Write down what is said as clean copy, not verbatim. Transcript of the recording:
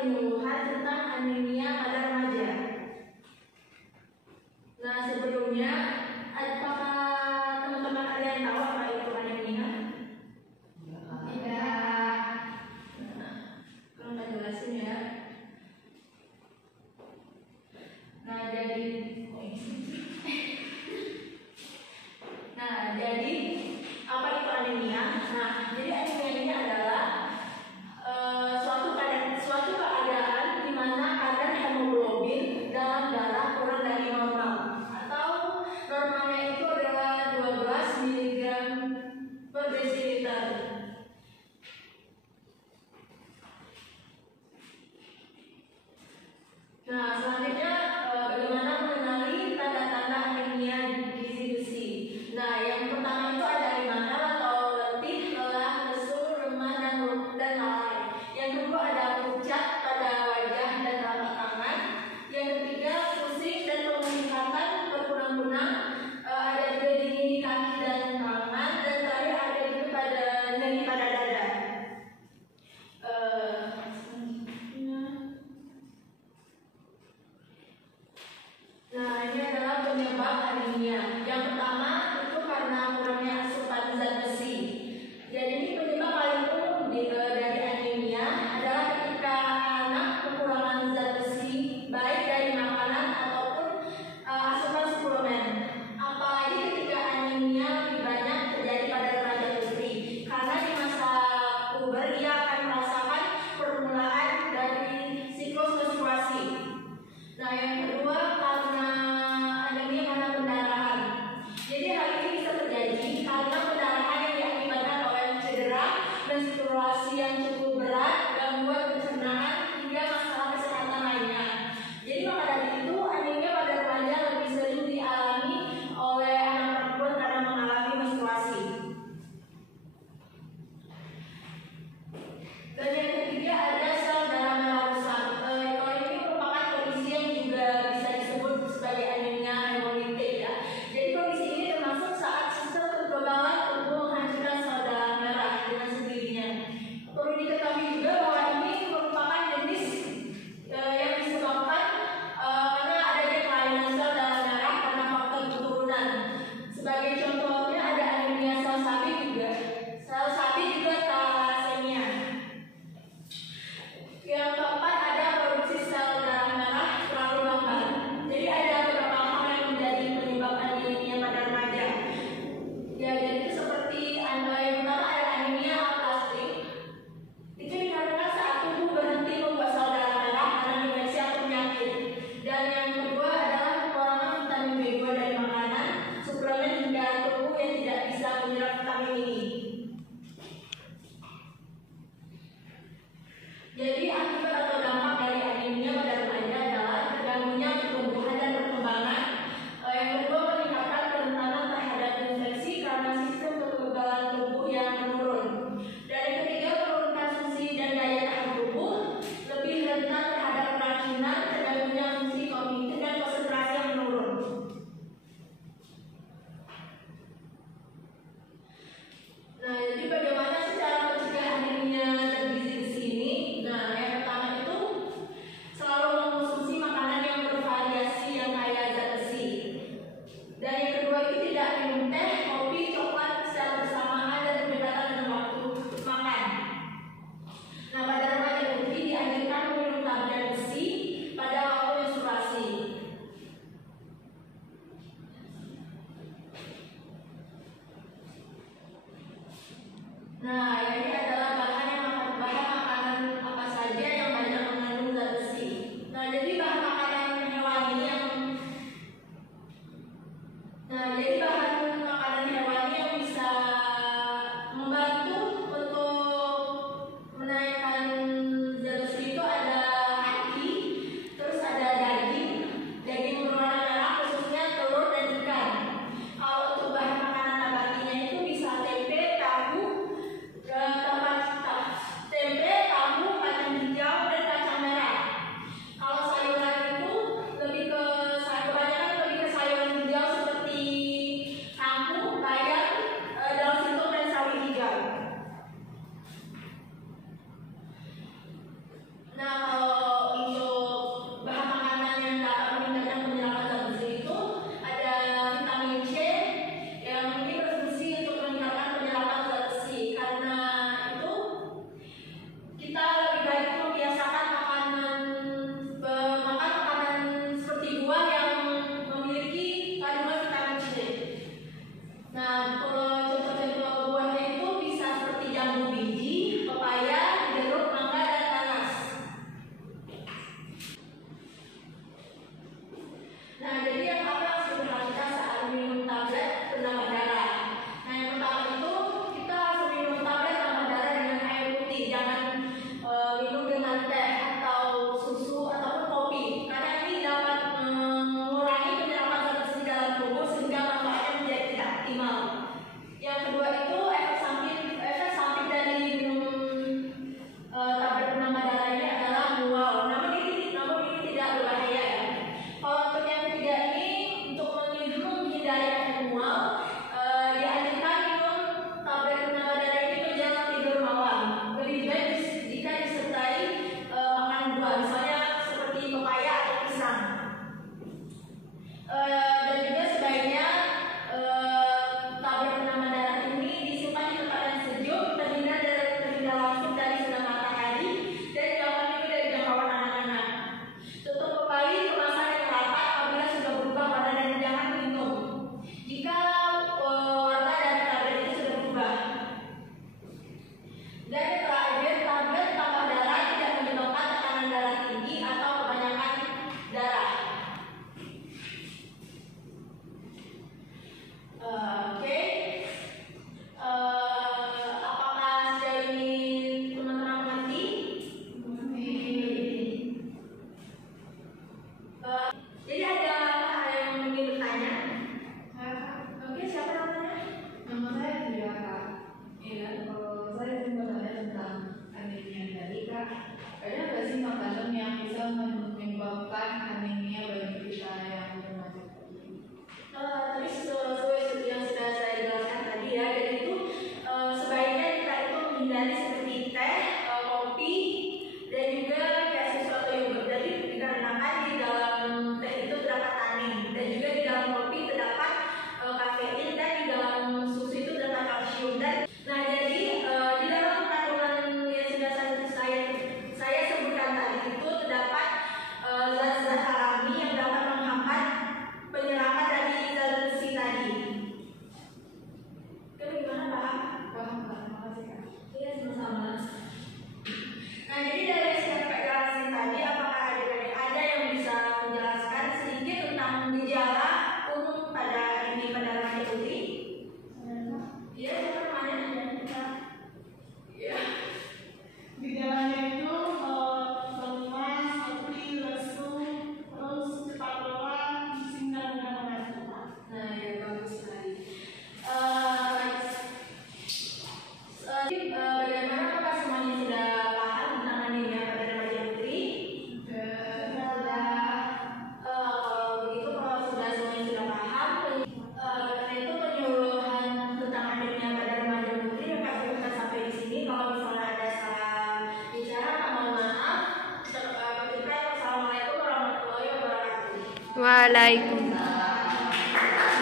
penyuluhan tentang anemia pada remaja. Nah, sebelumnya, apakah teman-teman ada yang tahu apa itu anemia? Tidak. Kalau nggak jelasin ya. Nah, jadi apa itu anemia? Nah, jadi anemia ini adalah suatu keadaan di mana kadar hemoglobin makanan yang bisa menyebabkan anemia bagi kita yang remaja. Tadi sesuai yang sudah saya jelaskan tadi ya, jadi itu sebaiknya kita itu menghindari seperti teh, kopi, dan juga kayak susu atau yogurt. Jadi dikarenakan di dalam teh itu terdapat tanin, dan juga di dalam kopi terdapat kafein, dan di dalam susu itu terdapat kalsium. Dan nah jadi di dalam kandungan yang sudah saya sebutkan tadi itu terdapat zat-zat alami yang dapat menghambat penyerapan dari zat besi tadi. Oke, gimana Pak? Paham, Kak. Makasih, Kak. Iya, sama-sama. Nah, jadi dari yang Kak jelasin tadi, apakah ada yang bisa menjelaskan sedikit tentang gejala umum pada remaja putri? Iya, mana ya? Iya. Gejalanya itu lemas, letih, lesu, terus cepat lelah, pusing dan mudah mengantuk. Nah, ya bagus sekali. Bagaimana apakah semuanya sudah paham tentang anemia pada remaja putri? Kalau begitu, kalau sudah semuanya sudah paham, karena itu penyuluhan tentang anemia pada remaja putri dapat kita sampai di sini. Kalau misalnya ada salah bicara, mohon maaf. Assalamualaikum warahmatullahi wabarakatuh. Waalaikumsalam.